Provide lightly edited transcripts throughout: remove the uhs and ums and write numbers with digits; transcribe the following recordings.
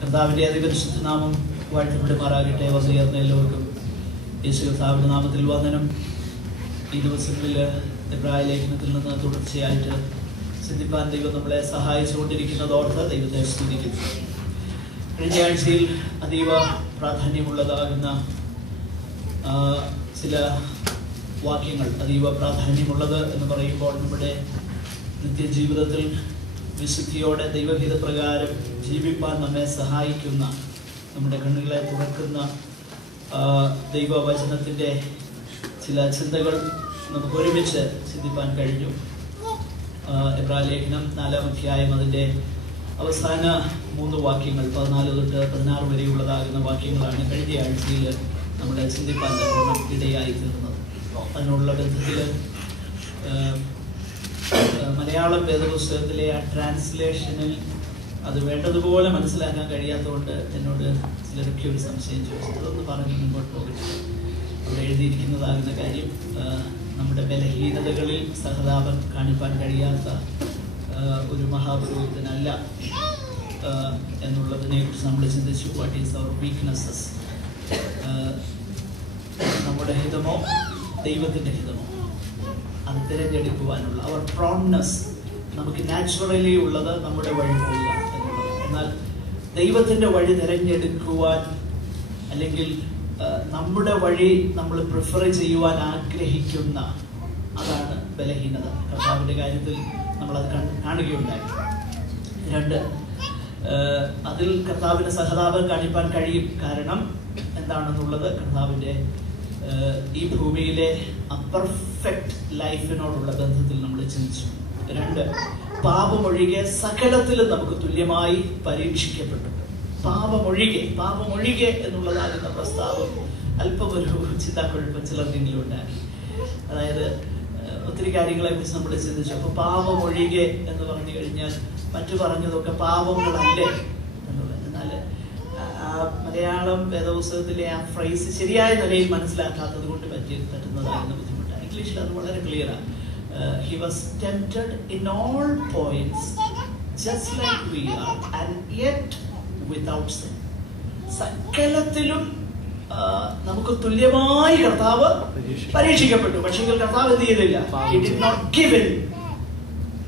കർത്താവിൻ്റെ അതിപരിശുദ്ധ നാമം വാഴ്ത്തപ്പെടുമാറാകട്ടെ. വന്നുയർന്ന എല്ലാവർക്കും യേശു കർത്താവിൻ്റെ നാമത്തിൽ വന്ദനം. ഈ ദിവസങ്ങളിൽ എബ്രായ ലേഖനത്തിൽ നിന്ന് തുടർച്ചയായിട്ട് ചിന്തിപ്പാൻ ദൈവം നമ്മളെ സഹായിച്ചുകൊണ്ടിരിക്കുന്നതോർത്ത് ദൈവത്തെ സ്തുതിക്കുന്നു. കഴിഞ്ഞ ആഴ്ചയിൽ അതീവ പ്രാധാന്യമുള്ളതാകുന്ന ചില വാക്യങ്ങൾ, അതീവ പ്രാധാന്യമുള്ളത് എന്ന് പറയുമ്പോൾ നമ്മുടെ നിത്യജീവിതത്തിൽ വിശുദ്ധിയോടെ ദൈവഹിതപ്രകാരം ജീവിപ്പാൻ നമ്മെ സഹായിക്കുന്ന, നമ്മുടെ കണ്ണുകളെ തുറക്കുന്ന ദൈവവചനത്തിൻ്റെ ചില ചിന്തകൾ നമുക്ക് ഒരുമിച്ച് ചിന്തിപ്പാൻ കഴിഞ്ഞു. എബ്രായ ലേഖനം 4-ാം അധ്യായം അതിൻ്റെ അവസാന 3 വാക്യങ്ങൾ 14 തൊട്ട് 16 വരെയുള്ളതാകുന്ന വാക്യങ്ങളാണ് കഴിഞ്ഞ ആഴ്ചയിൽ നമ്മുടെ ചിന്തിപ്പാൻ ഇടയായി തീർന്നത്. അതിനുള്ള ബന്ധത്തിൽ മലയാളം വേദപുസ്തകത്തിലെ ആ ട്രാൻസ്ലേഷനിൽ അത് വേണ്ടതുപോലെ മനസ്സിലാക്കാൻ കഴിയാത്തതുകൊണ്ട് എന്നോട് ചിലരൊക്കെ ഒരു സംശയം ചോദിച്ചു. അതൊന്ന് പറഞ്ഞ് മുമ്പോട്ട് പോകട്ടെ. അവിടെ എഴുതിയിരിക്കുന്നതാകുന്ന കാര്യം, നമ്മുടെ ബലഹീനതകളിൽ സഹതാപം കാണിപ്പാൻ കഴിയാത്ത ഒരു മഹാപുരോഹിതനല്ല എന്നുള്ളതിനെ കുറിച്ച് നമ്മൾ ചിന്തിച്ചു. What is our weaknesses? നമ്മുടെ ഹിതമോ ദൈവത്തിൻ്റെ ഹിതമോ അത് തിരഞ്ഞെടുക്കുവാനുള്ള അവർ പ്രോൺനെസ്, നമുക്ക് നാച്ചുറലി ഉള്ളത് നമ്മുടെ വഴി പോവുക എന്നുള്ളത്. എന്നാൽ ദൈവത്തിൻ്റെ വഴി തിരഞ്ഞെടുക്കുവാൻ, അല്ലെങ്കിൽ നമ്മുടെ വഴി നമ്മൾ പ്രിഫർ ചെയ്യുവാൻ ആഗ്രഹിക്കുന്ന, അതാണ് ബലഹീനത. കർത്താവിൻ്റെ കാര്യത്തിൽ നമ്മളത് കാണുകയുണ്ടായി. 2, അതിൽ കർത്താവിന് സഹതാപം കാണിപ്പാൻ കഴിയും. കാരണം എന്താണെന്നുള്ളത് കർത്താവിൻ്റെ ഈ ഭൂമിയിലെ അപെർഫെക്റ്റ് ലൈഫിനോടുള്ള ബന്ധത്തിൽ നമ്മൾ ചിന്തിച്ചു. 2, പാപമൊഴികെ സകലത്തിലും നമുക്ക് തുല്യമായി പരീക്ഷിക്കപ്പെട്ടിട്ടുണ്ട്. പാപമൊഴികെ എന്നുള്ളതാകുന്ന പ്രസ്താവം അല്പം ഒരു ചിന്താക്കുഴപ്പം ചിലർക്കെങ്കിലും ഉണ്ടാക്കി. അതായത് ഒത്തിരി കാര്യങ്ങളെ കുറിച്ച് നമ്മൾ ചിന്തിച്ചു. അപ്പോൾ പാപമൊഴികെ എന്ന് പറഞ്ഞു കഴിഞ്ഞാൽ മറ്റു പറഞ്ഞതൊക്കെ പാപങ്ങളല്ലേ എന്നുള്ളത്. എന്നാൽ മലയാളം വേദപുസ്തകത്തിലെ ആ ഫ്രൈസ് ശരിയായ നിലയിൽ മനസ്സിലാക്കാത്തത് കൊണ്ട് പറ്റുന്നതാകുന്ന ബുദ്ധിമുട്ടാണ്. ഇംഗ്ലീഷിൽ അത് വളരെ ക്ലിയറാണ്. He was tempted in all points just like we are and yet without sin. സകലത്തിലും നമുക്ക് തുല്യമായി കർത്താവ് പരീക്ഷിക്കപ്പെട്ടു. പക്ഷേ കർത്താവ് എന്ത് ചെയ്തില്ല? He did not give in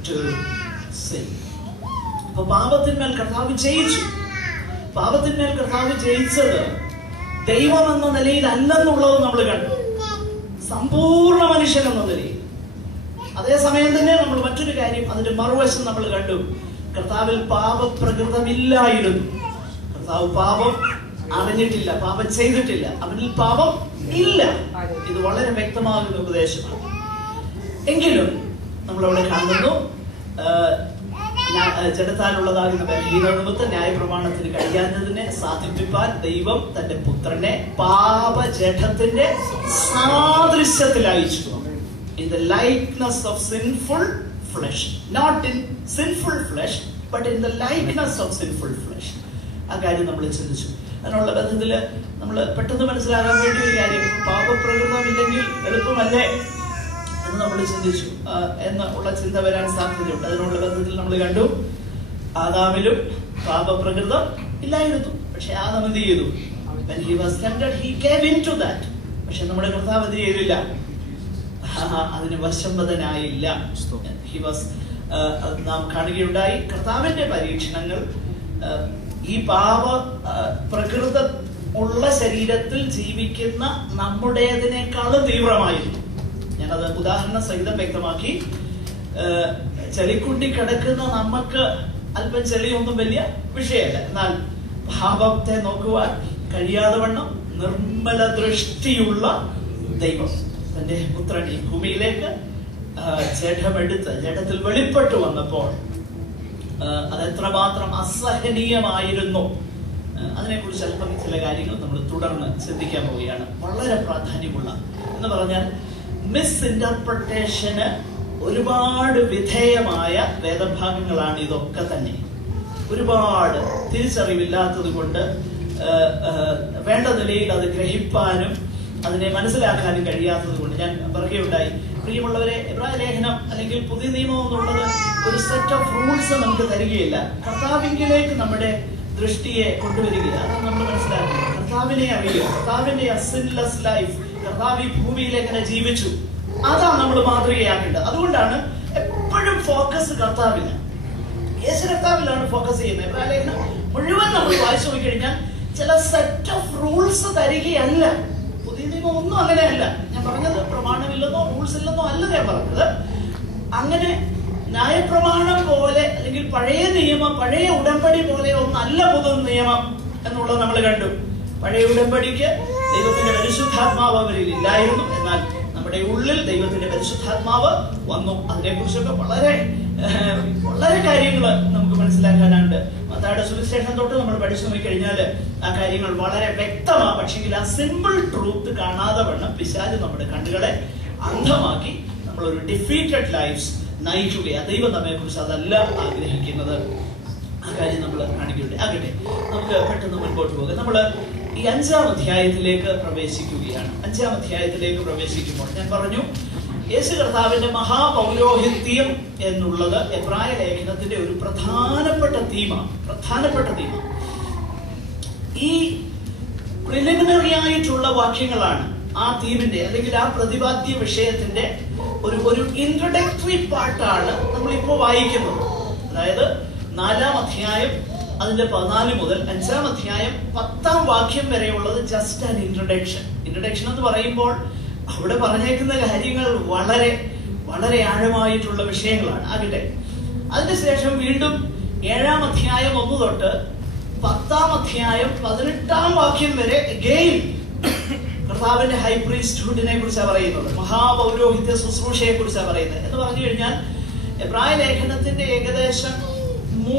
to sin. അപ്പൊ പാപത്തിന്മേൽ കർത്താവ് ജയിച്ചു. പാപത്തിന്മേൽ കർത്താവ് ജയിച്ചത് ദൈവം എന്ന നിലയിൽ അല്ലെന്നുള്ളത് നമ്മൾ കണ്ടു, സമ്പൂർണ്ണ മനുഷ്യൻ എന്ന നിലയിൽ. അതേസമയം തന്നെ നമ്മൾ മറ്റൊരു കാര്യം, അതിന്റെ മറുവശം നമ്മൾ കണ്ടു. കർത്താവിൽ പാപപ്രകൃതമില്ലായിരുന്നു. കർത്താവ് പാപം അറിഞ്ഞിട്ടില്ല, പാപം ചെയ്തിട്ടില്ല, അവനിൽ പാപം ഇല്ല. ഇത് വളരെ വ്യക്തമാകുന്ന ഉപദേശമാണ്. എങ്കിലും നമ്മളവിടെ കാണുന്നു, ജഡത്താലുള്ളതാകുന്ന ബലഹീനത നിമിത്തം ന്യായപ്രമാണത്തിന് കഴിയാത്തതിനെ സാധിപ്പിപ്പാൻ ദൈവം തന്റെ പുത്രനെ പാപജഡത്തിന്റെ സാദൃശ്യത്തിൽ അയച്ചു. In the likeness of sinful flesh, not in sinful flesh, but in the likeness of sinful flesh. ആ കാര്യം നമ്മൾ ചിന്തിച്ചു. അതിനുള്ള ബന്ധത്തിൽ നമ്മൾ പെട്ടെന്ന് മനസ്സിലാകാൻ വേണ്ടി ഒരു കാര്യം, പാപപ്രകൃതമില്ലെങ്കിൽ എളുപ്പമല്ലേ എന്ന് നമ്മൾ ചിന്തിച്ചു എന്നുള്ള ചിന്ത വരാൻ സാധ്യതയുണ്ട്. അതിനുള്ള ബന്ധത്തിൽ നമ്മൾ കണ്ടു, ആദാമിലും പാപപ്രകൃതം ഇല്ലായിരുന്നു. പക്ഷെ ആദാം എന്ത് ചെയ്തു? When he was tempted, he gave into that. പക്ഷെ നമ്മുടെ കർത്താവ് എന്ത് ചെയ്തില്ല? അതിന് വശംവദനായില്ല. നാം കാണുകയുണ്ടായി, കർത്താവിന്റെ പരീക്ഷണങ്ങൾ ഈ പാപ പ്രകൃത ഉള്ള ശരീരത്തിൽ ജീവിക്കുന്ന നമ്മുടേതിനേക്കാളും തീവ്രമായിരുന്നു. ഞാനത് ഉദാഹരണ സഹിതം വ്യക്തമാക്കി. ചെളിക്കുണ്ടി കിടക്കുന്ന നമുക്ക് അല്പം ചെളിയൊന്നും വലിയ വിഷയമല്ല. എന്നാൽ പാപത്തെ നോക്കുവാൻ കഴിയാതെ വണ്ണം നിർമ്മല ദൃഷ്ടിയുള്ള ദൈവം തന്റെ പുത്രൻ ഈ ഭൂമിയിലേക്ക് ജഡമെടുത്ത് ജഡത്തിൽ വെളിപ്പെട്ടു വന്നപ്പോൾ അതെത്രമാത്രം അസഹനീയമായിരുന്നു, അതിനെക്കുറിച്ച് അല്പം ചില കാര്യങ്ങൾ നമ്മൾ തുടർന്ന് ചിന്തിക്കാൻ പോവുകയാണ്. വളരെ പ്രാധാന്യമുള്ള എന്ന് പറഞ്ഞാൽ മിസ്ഇന്റർപ്രിട്ടേഷന് ഒരുപാട് വിധേയമായ വേദഭാഗങ്ങളാണ് ഇതൊക്കെ തന്നെ. ഒരുപാട് തിരിച്ചറിവില്ലാത്തത് കൊണ്ട് വേണ്ട നിലയിൽ അത് ഗ്രഹിപ്പാനും അതിനെ മനസ്സിലാക്കാനും കഴിയാത്തത് കൊണ്ട് ഞാൻ പറയുകയുണ്ടായി, പ്രിയമുള്ളവരെ, എബ്രായ ലേഖനം അല്ലെങ്കിൽ പുതിയ നിയമം എന്നുള്ളത് ഒരു സെറ്റ് ഓഫ് റൂൾസ് നമുക്ക് തരികയില്ല. കർത്താവിലേക്ക് നമ്മുടെ ദൃഷ്ടിയെ കൊണ്ടുവരികയാണ്. അത് നമ്മൾ മനസ്സിലാക്കുക. കർത്താവിനെ അറിയുക, കർത്താവിന്റെ സിൻലെസ് ലൈഫ്, കർത്താവ് ഈ ഭൂമിയിൽ എങ്ങനെ ജീവിച്ചു, അതാണ് നമ്മൾ മാതൃകയാക്കേണ്ടത്. അതുകൊണ്ടാണ് എപ്പോഴും ഫോക്കസ് കർത്താവിന്, യേശു കർത്താവിലാണ് ഫോക്കസ് ചെയ്യുന്നത്. എബ്രായ ലേഖനം മുഴുവൻ നമ്മൾ വായിച്ചു നോക്കിക്കഴിഞ്ഞാൽ ചില സെറ്റ് ഓഫ് റൂൾസ് തരികയല്ല. പുതിയ നിയമം ഒന്നും അങ്ങനെയല്ല. ഞാൻ പറഞ്ഞത് പ്രമാണമില്ലെന്നോ റൂൾസ് ഇല്ലെന്നോ അല്ല ഞാൻ പറഞ്ഞത്. അങ്ങനെ ന്യായപ്രമാണം പോലെ അല്ലെങ്കിൽ പഴയ നിയമം, പഴയ ഉടമ്പടി പോലെ ഒന്നല്ല പുതു നിയമം എന്നുള്ളത് നമ്മൾ കണ്ടു. പഴയ ഉടമ്പടിക്ക് ദൈവത്തിന്റെ പരിശുദ്ധാത്മാവ് അവരിൽ ഇല്ലായിരുന്നു. എന്നാൽ നമ്മുടെ ഉള്ളിൽ ദൈവത്തിന്റെ പരിശുദ്ധാത്മാവ് വന്നു. അതിനെക്കുറിച്ചൊക്കെ വളരെ വളരെ കാര്യങ്ങൾ നമുക്ക് മനസ്സിലാക്കാനുണ്ട്. മത്തായിയുടെ സുവിശേഷം തൊട്ട് നമ്മൾ പഠിച്ചു നോക്കിക്കഴിഞ്ഞാൽ ആ കാര്യങ്ങൾ വളരെ വ്യക്തമാണ്. പക്ഷെങ്കിൽ ആ സിമ്പിൾ ട്രൂത്ത് കാണാതെ വണ്ണം പിശാച് നമ്മുടെ കണ്ണുകളെ അന്ധമാക്കി നമ്മളൊരു ഡിഫീറ്റഡ് ലൈഫ്സ് നയിക്കുകയാണ്. ദൈവം നമ്മെ കുറിച്ച് അതല്ല ആഗ്രഹിക്കുന്നത്. ആ കാര്യം നമ്മൾ കാണിക്കട്ടെ. ആകട്ടെ, നമുക്ക് പെട്ടെന്ന് മുൻപോട്ട് പോകാം. നമ്മൾ ഈ 5-ാം അധ്യായത്തിലേക്ക് പ്രവേശിക്കുകയാണ്. 5-ാം അധ്യായത്തിലേക്ക് പ്രവേശിക്കുമ്പോൾ ഞാൻ പറഞ്ഞു, യേശു കർത്താവിന്റെ മഹാപൗരോഹിത്യം എന്നുള്ളത് എബ്രായ ലേഖനത്തിന്റെ ഒരു പ്രധാനപ്പെട്ട തീമാണ്. ഈ പ്രിലിമിനറി ആയിട്ടുള്ള വാക്യങ്ങളാണ് ആ തീമിന്റെ അല്ലെങ്കിൽ ആ പ്രതിപാദ്യ വിഷയത്തിന്റെ ഒരു ഇൻട്രൊഡക്ടറി പാർട്ടാണ് നമ്മളിപ്പോ വായിക്കുന്നത്. അതായത് 4-ാം അധ്യായം അതിന്റെ 14 മുതൽ 5-ാം അധ്യായം 10-ാം വാക്യം വരെയുള്ളത് ജസ്റ്റ് ആൻ ഇൻട്രൊഡക്ഷൻ. ഇൻട്രൊഡക്ഷൻ എന്ന് പറയുമ്പോൾ അവിടെ പറഞ്ഞേക്കുന്ന കാര്യങ്ങൾ വളരെ വളരെ ആഴമായിട്ടുള്ള വിഷയങ്ങളാണ്. ആകട്ടെ, അതിനുശേഷം വീണ്ടും 7-ാം അധ്യായം 1 തൊട്ട് 10-ാം അധ്യായം 18-ാം വാക്യം വരെ അഗെയിൻ കർത്താവിന്റെ ഹൈ പ്രീസ്റ്റ്ഹുഡിനെ കുറിച്ചാണ് പറയുന്നത്, മഹാപൗരോഹിത്യ ശുശ്രൂഷയെ കുറിച്ചാണ് പറയുന്നത്. എന്ന് പറഞ്ഞു കഴിഞ്ഞാൽ എബ്രായ ലേഖനത്തിന്റെ ഏകദേശം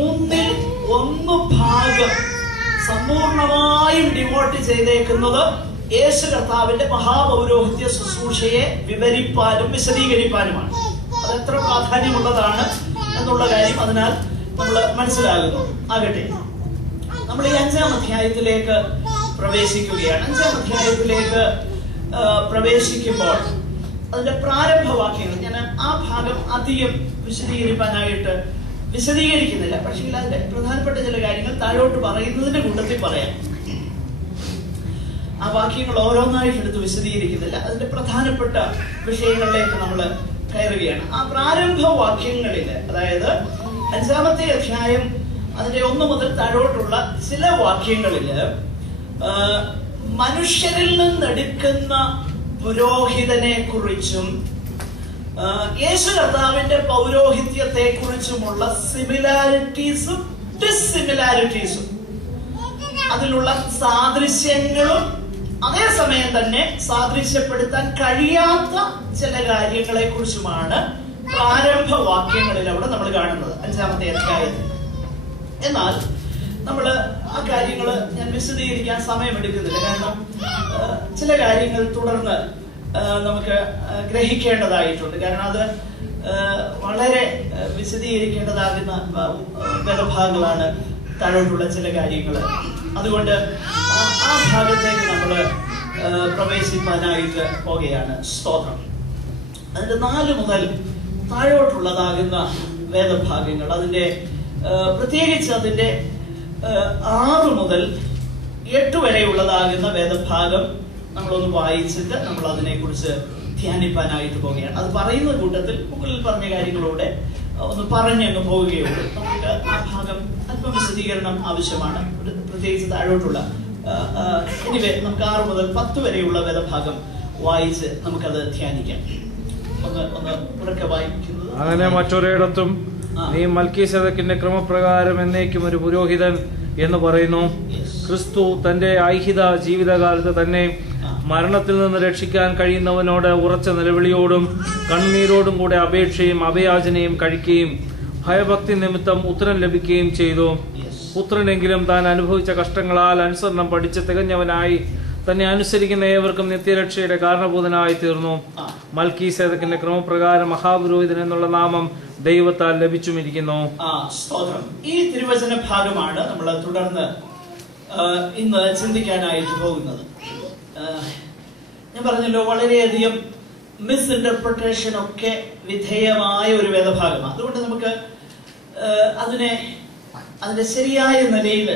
1/3 ഭാഗം സമ്പൂർണമായും ഡിവോട്ട് ചെയ്തേക്കുന്നത് യേശു കർത്താവിന്റെ മഹാപൗരോഹിത്യ ശുശ്രൂഷയെ വിവരിപ്പാനും വിശദീകരിപ്പാനുമാണ്. അത് എത്ര പ്രാധാന്യമുള്ളതാണ് എന്നുള്ള കാര്യം അതിനാൽ നമ്മൾ മനസ്സിലാകുന്നു. ആകട്ടെ, നമ്മൾ ഈ 5-ാം അധ്യായത്തിലേക്ക് പ്രവേശിക്കുകയാണ്. 5-ാം അധ്യായത്തിലേക്ക് പ്രവേശിക്കുമ്പോൾ അതിന്റെ പ്രാരംഭവാക്യങ്ങൾ ഞാൻ ആ ഭാഗം അധികം വിശദീകരിക്കുന്നില്ല. പക്ഷേ അതിന്റെ പ്രധാനപ്പെട്ട ചില കാര്യങ്ങൾ താഴോട്ട് പറയുന്നതിന്റെ കൂട്ടത്തിൽ പറയാം. ആ വാക്യങ്ങൾ ഓരോന്നായിട്ട് എടുത്ത് വിശദീകരിക്കുന്നില്ല. അതിന്റെ പ്രധാനപ്പെട്ട വിഷയങ്ങളിലേക്ക് നമ്മൾ കയറുകയാണ്. ആ പ്രാരംഭ വാക്യങ്ങളില്, അതായത് 5-ാമത്തെ അധ്യായം അതിന്റെ 1 മുതൽ താഴോട്ടുള്ള ചില വാക്യങ്ങളില് മനുഷ്യരിൽ നിന്നെടുക്കുന്ന പുരോഹിതനെ കുറിച്ചും യേശു കർത്താവിന്റെ പൗരോഹിത്യത്തെ കുറിച്ചുമുള്ള സിമിലാരിറ്റീസും ഡിസ്സിമിലാരിറ്റീസും അതിലുള്ള സാദൃശ്യങ്ങളും അതേസമയം തന്നെ സാദൃശ്യപ്പെടുത്താൻ കഴിയാത്ത ചില കാര്യങ്ങളെ കുറിച്ചുമാണ് പ്രാരംഭ വാക്യങ്ങളിൽ അവിടെ നമ്മൾ കാണുന്നത് 5-ാമത്തെ അധ്യായത്തിൽ. എന്നാൽ നമ്മൾ ആ കാര്യങ്ങൾ ഞാൻ വിശദീകരിക്കാൻ സമയമെടുക്കുന്നില്ല. കാരണം ചില കാര്യങ്ങൾ തുടർന്ന് നമുക്ക് ഗ്രഹിക്കേണ്ടതായിട്ടുണ്ട്. കാരണം അത് വളരെ വിശദീകരിക്കേണ്ടതാകുന്ന വേദഭാഗങ്ങളാണ് താഴോട്ടുള്ള ചില കാര്യങ്ങൾ. അതുകൊണ്ട് ആ ഭാഗത്തേക്ക് നമ്മൾ പ്രവേശിപ്പാനായിട്ട് പോകുകയാണ്. സ്തോത്രം. അതിന്റെ 4 മുതൽ താഴോട്ടുള്ളതാകുന്ന വേദഭാഗങ്ങൾ, അതിന്റെ പ്രത്യേകിച്ച് അതിന്റെ 6 മുതൽ 8 വരെയുള്ളതാകുന്ന വേദഭാഗം നമ്മളൊന്ന് വായിച്ചിട്ട് നമ്മൾ അതിനെക്കുറിച്ച് ധ്യാനിപ്പാനായിട്ട് പോവുകയാണ്. അത് പറയുന്ന കൂട്ടത്തിൽ മുകളിൽ പറഞ്ഞ കാര്യങ്ങളോടെ ഒന്ന് പറഞ്ഞങ്ങ് പോവുകയുള്ളൂ. നമുക്ക് ആ ഭാഗം അല്പം വിശദീകരണം ആവശ്യമാണ്, പ്രത്യേകിച്ച് താഴോട്ടുള്ള. എനിവേ, നമുക്ക് 6 മുതൽ 10 വരെയുള്ള വേദഭാഗം വായിച്ച് നമുക്കത് ധ്യാനിക്കാം. ഒന്ന് ഉറക്കെ വായിക്കുന്നത്. അങ്ങനെ മറ്റൊരിടത്തും നീ മൽക്കീസേദക്കിന്റെ ക്രമപ്രകാരം എന്നേക്കും ഒരു പുരോഹിതൻ എന്ന് പറയുന്നു. ക്രിസ്തു തന്റെ ഐഹിക ജീവിതകാലത്ത് തന്നെ മരണത്തിൽ നിന്ന് രക്ഷിക്കാൻ കഴിയുന്നവനോട് ഉറച്ച നിലവിളിയോടും കണ്ണീരോടും കൂടെ അപേക്ഷയും അഭയാചനയും കഴിക്കുകയും ഭയഭക്തി നിമിത്തം ഉത്തരം ലഭിക്കുകയും ചെയ്തു. പുത്രനെങ്കിലും താൻ അനുഭവിച്ച കഷ്ടങ്ങളാൽ അനുസരണം പഠിച്ച് തികഞ്ഞവനായി തന്നെ അനുസരിക്കുന്ന ഏവർക്കും നിത്യരക്ഷയുടെ കാരണഭൂതനായി തീർന്നു. മൽക്കീസേദക്കിന്റെ ക്രമപ്രകാരം മഹാപുരോഹിതൻ എന്നുള്ള നാമം ദൈവത്താൽ ലഭിച്ചുമിരിക്കുന്നു. ഈ തിരുവചന ഭാഗമാണ് നമ്മൾ തുടർന്ന് ഇന്ന് ചിന്തിക്കാനായിട്ട് പോകുന്നത്. ഞാൻ പറഞ്ഞല്ലോ, വളരെയധികം മിസ്ഇന്റർപ്രിട്ടേഷൻ ഒക്കെ വിധേയമായ ഒരു വേദഭാഗമാണ്. അതുകൊണ്ട് നമുക്ക് അതിന്റെ ശരിയായ നിലയിൽ